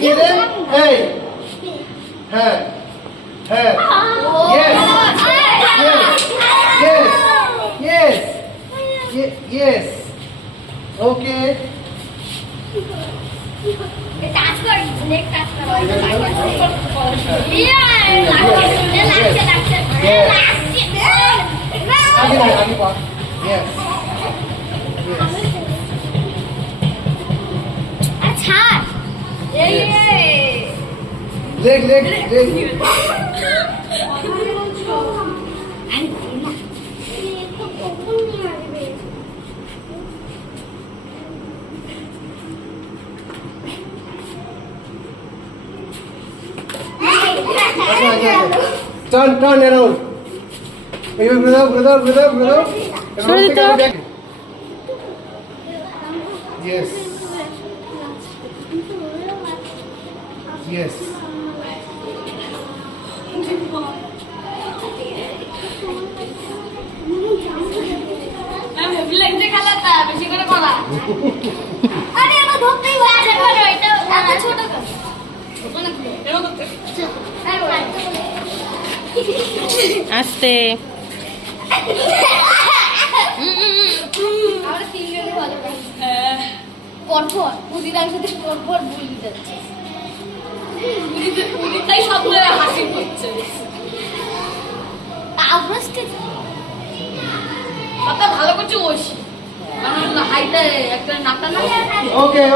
কিরে এই হ্যাঁ হ্যাঁ yes yes yes yes okay touch কর নেক টাচ কর ইয়া লাগছে আগে না আগে পা yes আচ্ছা এই leg leg leg turn around breathe out yes yes লাগছে খেলাটা বেশি করে করা আরে এটা ধরতেই হয় না এটা আচ্ছা ছোট কর ছোট না এরকম করতে আস্তে আমরা তিনজনে ভালো পরপর পুদিরার সাথে পরপর বলি যাচ্ছে পুদিরাই সব ধরে হাসি করছে আওয়াজটা কথা ভালো করছে ওইসি কারণ হাইটা একটা নাটা না okay